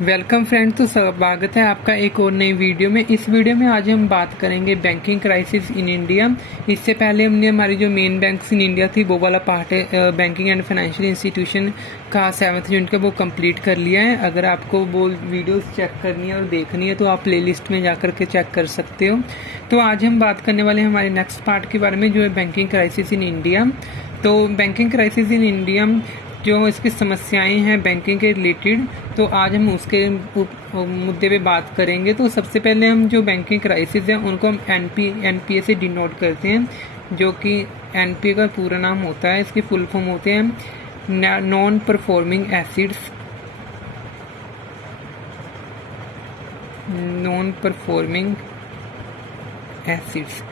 Welcome friend, तो स्वागत है आपका एक और नई वीडियो में। इस वीडियो में आज हम बात करेंगे बैंकिंग क्राइसिस इन इंडिया। इससे पहले हमने हमारी जो मेन बैंक्स इन इंडिया थी वो वाला पार्ट है बैंकिंग एंड फाइनेंशियल इंस्टीट्यूशन का 7th यूनिट का, वो कंप्लीट कर लिया है। अगर आपको वो वीडियोस चेक करनी है और देखनी है तो आप प्लेलिस्ट में जाकर के चेक कर सकते हो। तो आज हम बात करने वाले हैं हमारे नेक्स्ट पार्ट के बारे में, जो है बैंकिंग क्राइसिस इन इंडिया। तो बैंकिंग क्राइसिस इन इंडिया जो इसकी समस्याएं हैं बैंकिंग के रिलेटेड, तो आज हम उसके मुद्दे पे बात करेंगे। तो सबसे पहले हम जो बैंकिंग क्राइसिस है उनको हम एनपीए से डिनोट करते हैं, जो कि एनपीए का पूरा नाम होता है, इसके फुल फॉर्म होते हैं non performing acids. Non performing acids,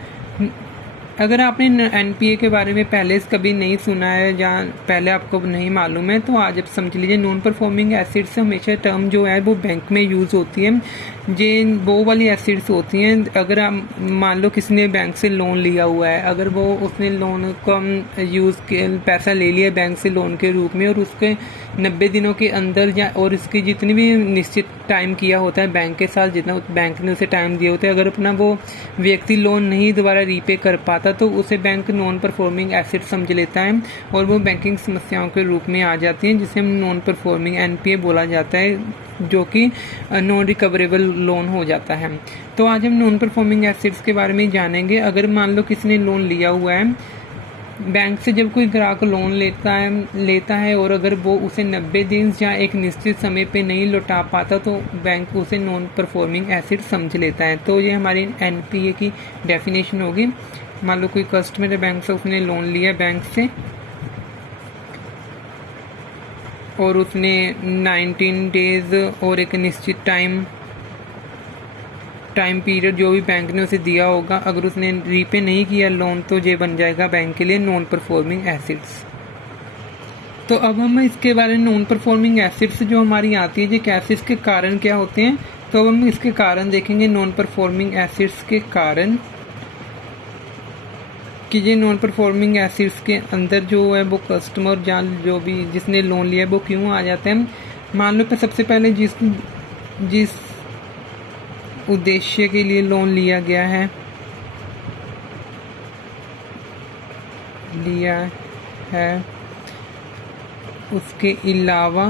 अगर आपने एनपीए के बारे में पहले कभी नहीं सुना है या पहले आपको नहीं मालूम है तो आज आप समझ लीजिए। नॉन परफॉर्मिंग एसिड्स हमेशा टर्म जो है वो बैंक में यूज़ होती है। ये वो वाली एसिड्स होती हैं, अगर आप मान लो किसी ने बैंक से लोन लिया हुआ है, अगर वो उसने लोन को पैसा ले लिया बैंक से लोन के रूप में और उसके 90 दिनों के अंदर या और इसकी जितनी भी निश्चित टाइम किया होता है बैंक के साथ, जितना बैंक ने उसे टाइम दिया होता है, अगर अपना वो व्यक्ति लोन नहीं दोबारा रीपे कर पाता तो उसे बैंक नॉन परफॉर्मिंग एसिड समझ लेता है और वो बैंकिंग समस्याओं के रूप में आ जाती हैं, जिसे हम नॉन परफॉर्मिंग एनपीए बोला जाता है, जो कि नॉन रिकवरेबल लोन हो जाता है। तो आज हम नॉन परफॉर्मिंग एसिड्स के बारे में जानेंगे। अगर मान लो किसी ने लोन लिया हुआ है बैंक से, जब कोई ग्राहक लोन लेता है और अगर वो उसे 90 दिन या एक निश्चित समय पे नहीं लौटा पाता तो बैंक उसे नॉन परफॉर्मिंग एसिड समझ लेता है। तो ये हमारी एनपीए की डेफिनेशन होगी। मान लो कोई कस्टमर है बैंक से, उसने लोन लिया बैंक से और उसने 19 डेज और एक निश्चित टाइम पीरियड जो भी बैंक ने उसे दिया होगा, अगर उसने रीपे नहीं किया लोन तो ये बन जाएगा बैंक के लिए नॉन परफॉर्मिंग एसिड्स। तो अब हम इसके बारे में नॉन परफॉर्मिंग एसिड्स जो हमारी आती है, ये कैसे, इसके कारण क्या होते हैं, तो अब हम इसके कारण देखेंगे। नॉन परफॉर्मिंग एसिड्स के कारण कि ये नॉन परफॉर्मिंग एसिड्स के अंदर जो है वो कस्टमर या जो भी जिसने लोन लिया है वो क्यों आ जाते हैं। मान लो सबसे पहले जिस उद्देश्य के लिए लोन लिया है उसके अलावा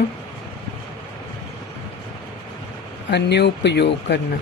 अन्य उपयोग करना।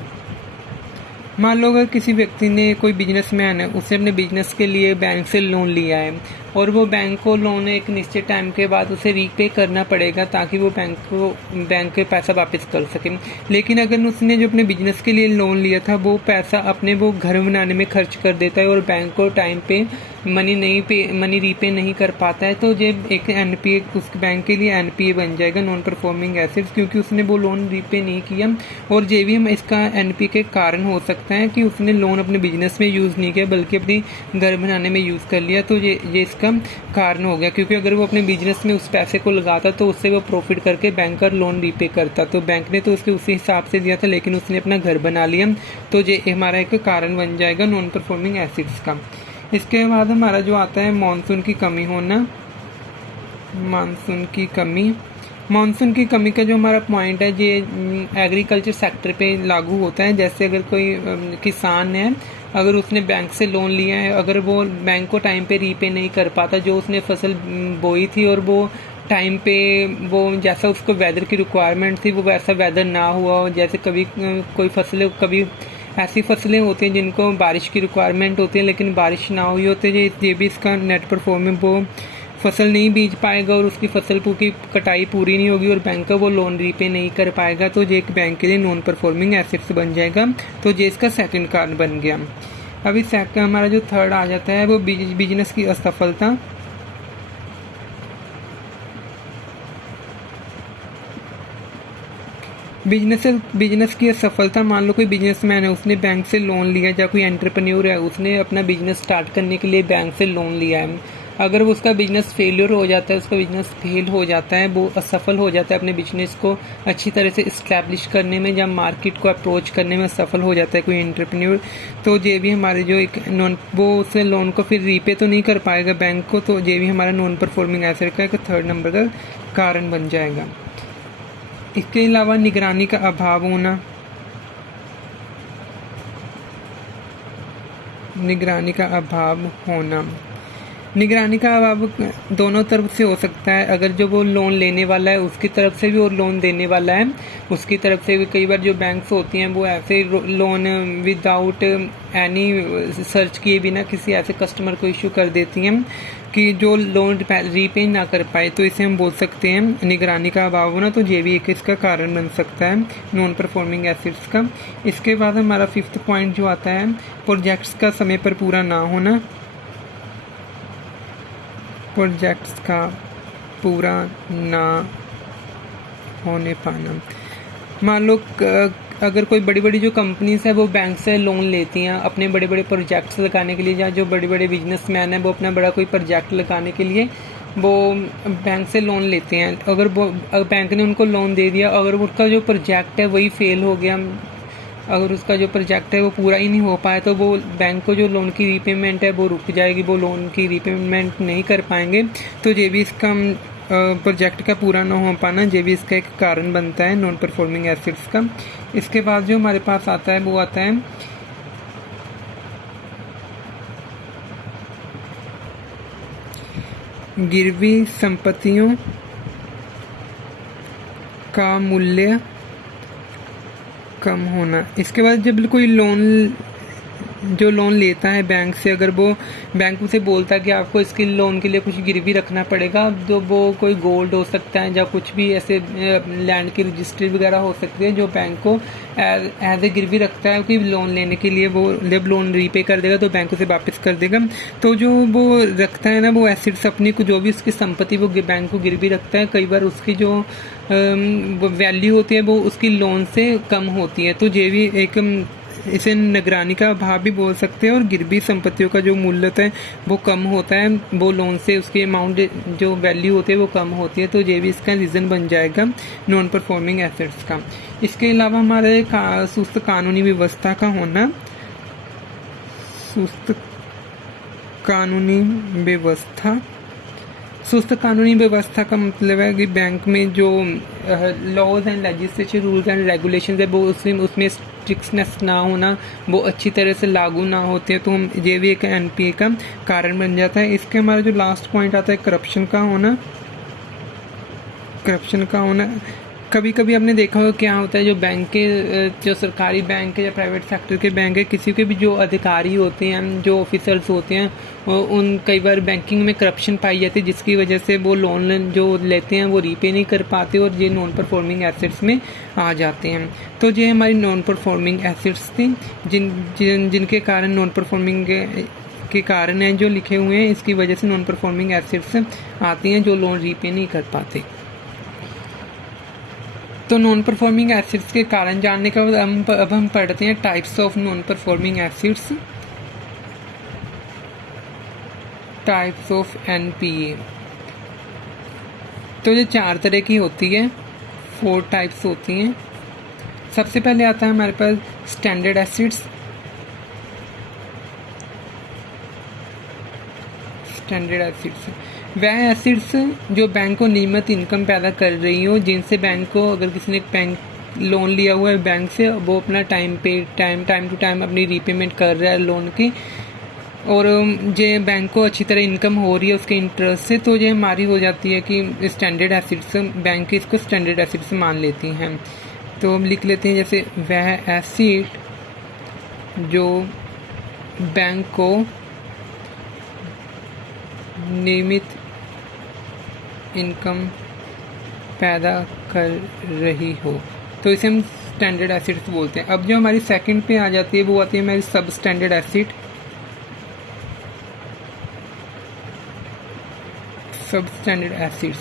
मान लो अगर किसी व्यक्ति ने, कोई बिजनेसमैन है, उसे अपने बिजनेस के लिए बैंक से लोन लिया है और वो बैंक को लोन एक निश्चित टाइम के बाद उसे रीपे करना पड़ेगा ताकि वो बैंक के पैसा वापस कर सके। लेकिन अगर उसने जो अपने बिजनेस के लिए लोन लिया था वो पैसा अपने वो घर बनाने में खर्च कर देता है और बैंक को टाइम पे मनी रीपे नहीं कर पाता है, तो ये एक एनपीए, उस बैंक के लिए एनपीए बन जाएगा, नॉन परफॉर्मिंग एसिड्स, क्योंकि उसने वो लोन रीपे नहीं किया। और ये भी हम इसका एनपीए के कारण हो सकता है कि उसने लोन अपने बिजनेस में यूज़ नहीं किया बल्कि अपनी घर बनाने में यूज़ कर लिया, तो ये इसका कारण हो गया। क्योंकि अगर वो अपने बिजनेस में उस पैसे को लगाता तो उससे वो प्रॉफिट करके बैंकर लोन रीपे करता, तो बैंक ने तो उसके उसी हिसाब से दिया था, लेकिन उसने अपना घर बना लिया, तो ये हमारा एक कारण बन जाएगा नॉन परफॉर्मिंग एसिड्स का। इसके बाद हमारा जो आता है मानसून की कमी होना। मानसून की कमी का जो हमारा पॉइंट है ये एग्रीकल्चर सेक्टर पे लागू होता है। जैसे अगर कोई किसान है, अगर उसने बैंक से लोन लिया है, अगर वो बैंक को टाइम पे रीपे नहीं कर पाता, जो उसने फसल बोई थी और वो टाइम पे वो जैसा उसको वेदर की रिक्वायरमेंट थी वो वैसा वेदर ना हुआ, जैसे कभी कोई फसलें, कभी ऐसी फसलें होती हैं जिनको बारिश की रिक्वायरमेंट होती है लेकिन बारिश ना हुई होती है, ये भी इसका नेट परफॉर्मिंग, वो फसल नहीं बीज पाएगा और उसकी फसल की कटाई पूरी नहीं होगी और बैंक का वो लोन रीपे नहीं कर पाएगा, तो ये एक बैंक के लिए नॉन परफॉर्मिंग एसिड्स बन जाएगा। तो ये इसका सेकंड कारण बन गया। अभी हमारा जो थर्ड आ जाता है वो बिजनेस की असफलता। बिजनेस की असफलता, मान लो कोई बिजनेसमैन है, उसने बैंक से लोन लिया, या कोई एंटरप्रेन्योर है, उसने अपना बिजनेस स्टार्ट करने के लिए बैंक से लोन लिया है, अगर वो उसका बिजनेस फेलियर हो जाता है, उसका बिजनेस फेल हो जाता है, वो असफल हो जाता है अपने बिजनेस को अच्छी तरह से इस्टेब्लिश करने में या मार्केट को अप्रोच करने में सफल हो जाता है कोई एंटरप्रेन्योर, तो ये भी हमारे जो एक वो उसे लोन को फिर रीपे तो नहीं कर पाएगा बैंक को, तो ये भी हमारा नॉन परफॉर्मिंग एसेट का एक थर्ड नंबर का कारण बन जाएगा। इसके अलावा निगरानी का अभाव होना, निगरानी का अभाव होना, निगरानी का अभाव दोनों तरफ से हो सकता है। अगर जो वो लोन लेने वाला है उसकी तरफ से भी और लोन देने वाला है उसकी तरफ से भी। कई बार जो बैंक्स होती हैं वो ऐसे लोन विदाउट एनी सर्च किए बिना किसी ऐसे कस्टमर को इशू कर देती हैं कि जो लोन रीपे ना कर पाए, तो इसे हम बोल सकते हैं निगरानी का अभाव होना। तो ये भी एक इसका कारण बन सकता है नॉन परफॉर्मिंग एसेट्स का। इसके बाद हमारा 5th पॉइंट जो आता है प्रोजेक्ट्स का समय पर पूरा ना होना, प्रोजेक्ट्स का पूरा ना होने पाना। मान लो अगर कोई बड़ी बड़ी जो कंपनीज है वो बैंक से लोन लेती हैं अपने बड़े बड़े प्रोजेक्ट्स लगाने के लिए, या जो बड़े बड़े बिजनेसमैन है वो अपना बड़ा कोई प्रोजेक्ट लगाने के लिए वो बैंक से लोन लेते हैं। अगर वो बैंक ने उनको लोन दे दिया, अगर उसका जो प्रोजेक्ट है वही फेल हो गया, अगर उसका जो प्रोजेक्ट है वो पूरा ही नहीं हो पाया, तो वो बैंक को जो लोन की रीपेमेंट है वो रुक जाएगी, वो लोन की रीपेमेंट नहीं कर पाएंगे। तो ये भी इसका प्रोजेक्ट का पूरा ना हो पाना ये भी इसका एक कारण बनता है नॉन परफॉर्मिंग एसेट्स का। इसके बाद जो हमारे पास आता है वो आता है गिरवी संपत्तियों का मूल्य कम होना। इसके बाद जब कोई लोन लेता है बैंक से, अगर वो बैंक उसे बोलता है कि आपको इसके लोन के लिए कुछ गिरवी रखना पड़ेगा, तो वो कोई गोल्ड हो सकता है या कुछ भी ऐसे लैंड की रजिस्ट्री वगैरह हो सकती है जो बैंक को एज ए गिरवी रखता है कि लोन लेने के लिए, वो जब लोन रीपे कर देगा तो बैंक उसे वापस कर देगा। तो जो वो रखता है ना वो एसेट्स अपनी जो भी उसकी संपत्ति वो बैंक को गिरवी रखता है, कई बार उसकी जो वैल्यू होती है वो उसकी लोन से कम होती है। तो ये भी एक इसे निगरानी का अभाव भी बोल सकते हैं। और गिरवी संपत्तियों का जो मूल्य है वो कम होता है, वो लोन से उसकी अमाउंट जो वैल्यू होती है वो कम होती है। तो ये भी इसका रीज़न बन जाएगा नॉन परफॉर्मिंग एसेट्स का। इसके अलावा हमारे सुस्त कानूनी व्यवस्था का होना, सुस्त कानूनी व्यवस्था, सुस्त कानूनी व्यवस्था का मतलब है कि बैंक में जो laws and legislature rules and regulations है वो उसमें स्ट्रिक्टनेस ना होना, वो अच्छी तरह से लागू ना होते हैं। तो हम ये भी एक एनपीए का कारण बन जाता है। इसके हमारा जो लास्ट पॉइंट आता है करप्शन का होना, करप्शन का होना। कभी कभी आपने देखा होगा क्या होता है, जो बैंक के जो सरकारी बैंक है या प्राइवेट सेक्टर के बैंक है, किसी के भी जो अधिकारी होते हैं, जो ऑफिसर्स होते हैं, उन कई बार बैंकिंग में करप्शन पाई जाती है, जिसकी वजह से वो लोन जो लेते हैं वो रीपे नहीं कर पाते और ये नॉन परफॉर्मिंग एसेट्स में आ जाते हैं। तो ये हमारी नॉन परफॉर्मिंग एसेट्स थी जिनके कारण नॉन परफॉर्मिंग के कारण हैं जो लिखे हुए हैं, इसकी वजह से नॉन परफॉर्मिंग एसेट्स आती हैं जो लोन रीपे नहीं कर पाते। तो नॉन परफॉर्मिंग एसेट्स के कारण जानने के बाद अब हम पढ़ते हैं types of non performing assets, types of NPA. तो ये 4 तरह की होती है, 4 टाइप्स होती हैं। सबसे पहले आता है हमारे पास स्टैंडर्ड एसेट्स। स्टैंडर्ड एसेट्स वह एसेट्स जो बैंक को नियमित इनकम पैदा कर रही हो, जिनसे बैंक को, अगर किसी ने बैंक लोन लिया हुआ है बैंक से, वो अपना टाइम टू टाइम अपनी रीपेमेंट कर रहा है लोन की, और ये बैंक को अच्छी तरह इनकम हो रही है उसके इंटरेस्ट से, तो ये हमारी हो जाती है कि स्टैंडर्ड एसेट्स, बैंक इसको स्टैंडर्ड एसेट्स मान लेती हैं। तो हम लिख लेते हैं जैसे वह एसेट जो बैंक को नियमित इनकम पैदा कर रही हो, तो इसे हम स्टैंडर्ड एसेट्स बोलते हैं। अब जो हमारी सेकंड पे आ जाती है वो आती है हमारी सब स्टैंडर्ड एसेट। सब स्टैंडर्ड एसेट्स,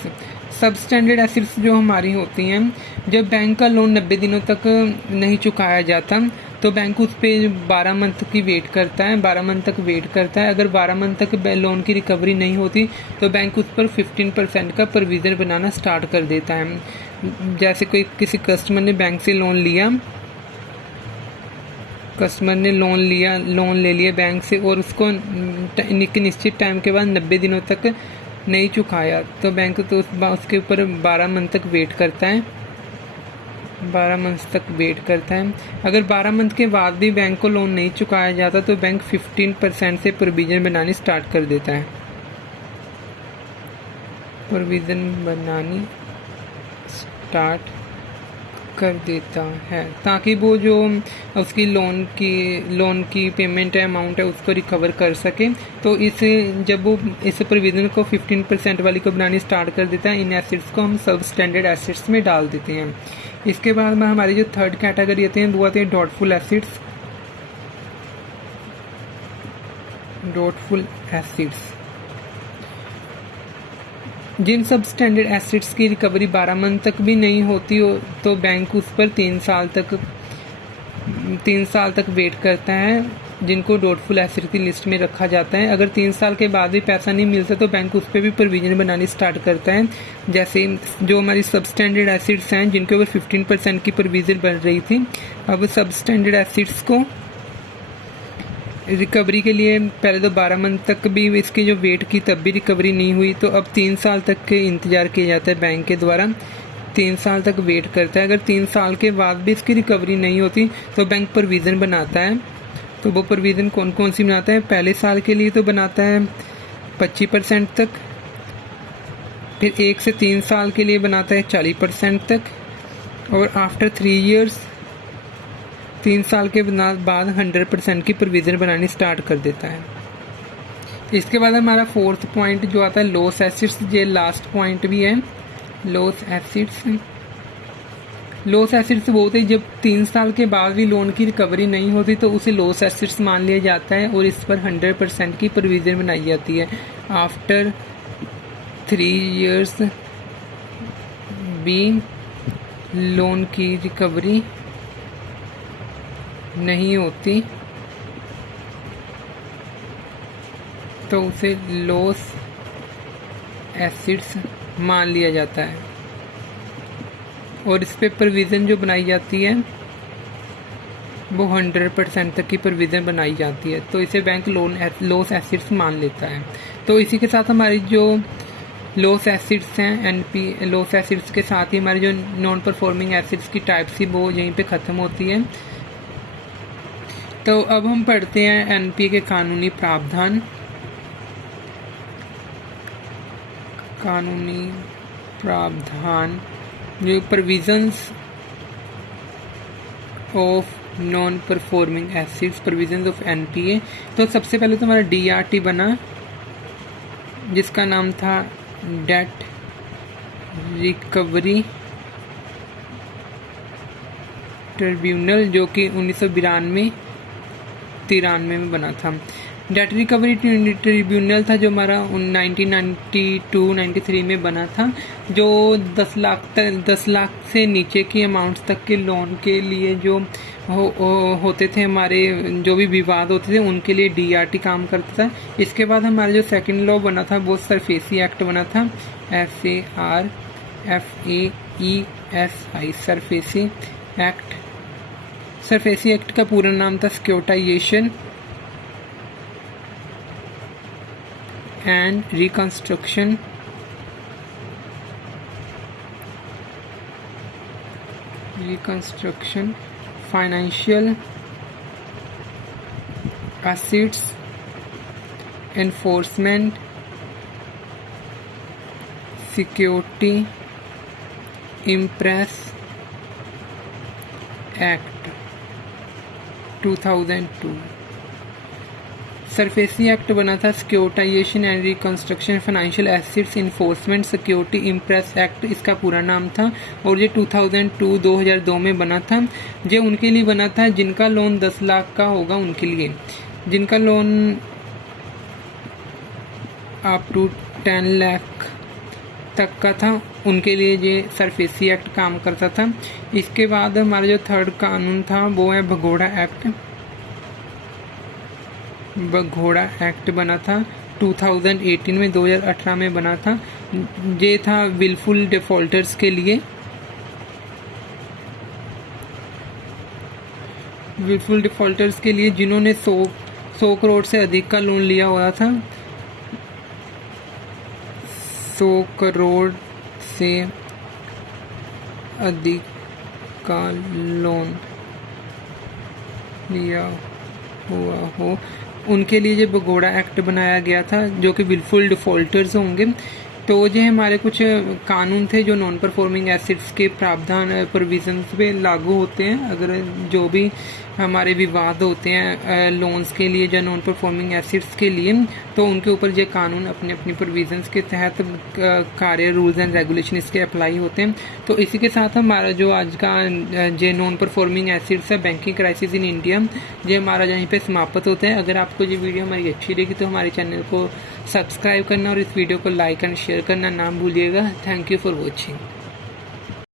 सब स्टैंडर्ड एसेट्स जो हमारी होती हैं, जब बैंक का लोन 90 दिनों तक नहीं चुकाया जाता तो बैंक उस पर 12 मंथ की वेट करता है, 12 मंथ तक वेट करता है। अगर 12 मंथ तक लोन की रिकवरी नहीं होती तो बैंक उस पर 15% का प्रोविज़न बनाना स्टार्ट कर देता है। जैसे कोई किसी कस्टमर ने बैंक से लोन लिया, कस्टमर ने लोन ले लिया बैंक से, और उसको निश्चित टाइम के बाद 90 दिनों तक नहीं चुकाया, तो बैंक तो उसके ऊपर 12 मंथ तक वेट करता है। 12 मंथ तक वेट करता है। अगर 12 मंथ के बाद भी बैंक को लोन नहीं चुकाया जाता तो बैंक 15% से प्रोविज़न बनानी स्टार्ट कर देता है। प्रोविज़न बनानी स्टार्ट कर देता है ताकि वो जो उसकी लोन की पेमेंट है, अमाउंट है, उसको रिकवर कर सके। तो जब वो इस प्रोविज़न को 15% वाली को बनानी स्टार्ट कर देता है, इन एसेट्स को हम सब स्टैंडर्ड एसेट्स में डाल देते हैं। इसके बाद में हमारी जो थर्ड कैटेगरी आती है वो आती है डॉटफुल एसेट्स। डॉटफुल एसेट्स जिन सब स्टैंडर्ड एसेट्स की रिकवरी 12 मंथ तक भी नहीं होती हो तो बैंक उस पर 3 साल तक वेट करता है, जिनको डॉटफुल एसेट की लिस्ट में रखा जाता है। अगर 3 साल के बाद भी पैसा नहीं मिलता तो बैंक उस पर भी प्रोविजन बनानी स्टार्ट करता है। जैसे जो हमारी सब स्टैंडर्ड एसेट्स हैं जिनके ऊपर 15% की प्रोविजन बन रही थी, अब सब स्टैंडर्ड एसेट्स को रिकवरी के लिए पहले तो 12 मंथ तक भी इसकी जो वेट की तब भी रिकवरी नहीं हुई, तो अब 3 साल तक के इंतज़ार किया जाता है बैंक के द्वारा। 3 साल तक वेट करता है। अगर 3 साल के बाद भी इसकी रिकवरी नहीं होती तो बैंक प्रोविज़न बनाता है। तो वो प्रोविज़न कौन कौन सी बनाता है? पहले साल के लिए तो बनाता है 25% तक, फिर 1 से 3 साल के लिए बनाता है 40% तक, और आफ्टर 3 ईयर्स 3 साल के बाद 100% की प्रोविज़न बनानी स्टार्ट कर देता है। इसके बाद हमारा फोर्थ पॉइंट जो आता है लॉस एसेट्स, ये लास्ट पॉइंट भी है। लॉस एसेट्स वो होते हैं जब 3 साल के बाद भी लोन की रिकवरी नहीं होती तो उसे लॉस एसेट्स मान लिया जाता है और इस पर 100% की प्रोविज़न बनाई जाती है। आफ्टर 3 ईयर्स भी लोन की रिकवरी नहीं होती तो उसे लॉस एसेट्स मान लिया जाता है और इस पे प्रोविज़न जो बनाई जाती है वो 100% तक की प्रोविज़न बनाई जाती है, तो इसे बैंक लॉस एसेट्स मान लेता है। तो इसी के साथ हमारी जो लॉस एसेट्स हैं लॉस एसेट्स के साथ ही हमारी जो नॉन परफॉर्मिंग एसेट्स की टाइप्स थी वो यहीं पे ख़त्म होती है। तो अब हम पढ़ते हैं एनपीए के कानूनी प्रावधान। जो provisions of non performing assets, provisions of NPA. तो सबसे पहले तो हमारा डीआरटी बना जिसका नाम था डेट रिकवरी ट्रिब्यूनल, जो कि 1993 में बना था। डेट रिकवरी ट्रिब्यूनल था जो हमारा 1992-93 में बना था, जो 10 लाख से नीचे की अमाउंट्स तक के लोन के लिए जो होते थे, हमारे जो भी विवाद होते थे उनके लिए डीआरटी काम करता था। इसके बाद हमारा जो सेकंड लॉ बना था वो सरफेसी एक्ट बना था, SARFAESI SARFAESI act. SARFAESI act का पूरा नाम था securitisation and reconstruction financial assets enforcement security impress act 2002। SARFAESI act बना था securitisation and reconstruction financial assets enforcement security impress act, इसका पूरा नाम था। और ये 2002 में बना था। ये उनके लिए बना था जिनका लोन 10 लाख का होगा, उनके लिए। जिनका लोन अप टू 10 लाख तक का था उनके लिए ये सरफेसी एक्ट काम करता था। इसके बाद हमारा जो थर्ड कानून था वो है भगोड़ा एक्ट बना था 2018 में, 2018 में बना था। ये था विलफुल डिफॉल्टर्स के लिए। जिन्होंने 100 करोड़ से अधिक का लोन लिया हुआ था, 100 करोड़ से अधिक का लोन लिया हुआ हो, उनके लिए जो भगोड़ा एक्ट बनाया गया था, जो कि विलफुल डिफ़ॉल्टर्स होंगे। तो जो हमारे कुछ कानून थे जो नॉन परफॉर्मिंग एसेट्स के प्रावधान प्रोविजंस पे लागू होते हैं। अगर जो भी हमारे विवाद होते हैं लोन्स के लिए या नॉन परफॉर्मिंग एसेट्स के लिए, तो उनके ऊपर ये कानून अपने अपनी प्रोविजंस के तहत कार्य रूल्स एंड रेगुलेशन इसके अप्लाई होते हैं। तो इसी के साथ हमारा जो आज का जे नॉन परफॉर्मिंग एसेट्स है बैंकिंग क्राइसिस इन इंडिया, ये हमारा यहीं पे समाप्त होता है। अगर आपको ये वीडियो हमारी अच्छी लगी तो हमारे चैनल को सब्सक्राइब करना और इस वीडियो को लाइक एंड शेयर करना ना भूलिएगा। Thank you for watching.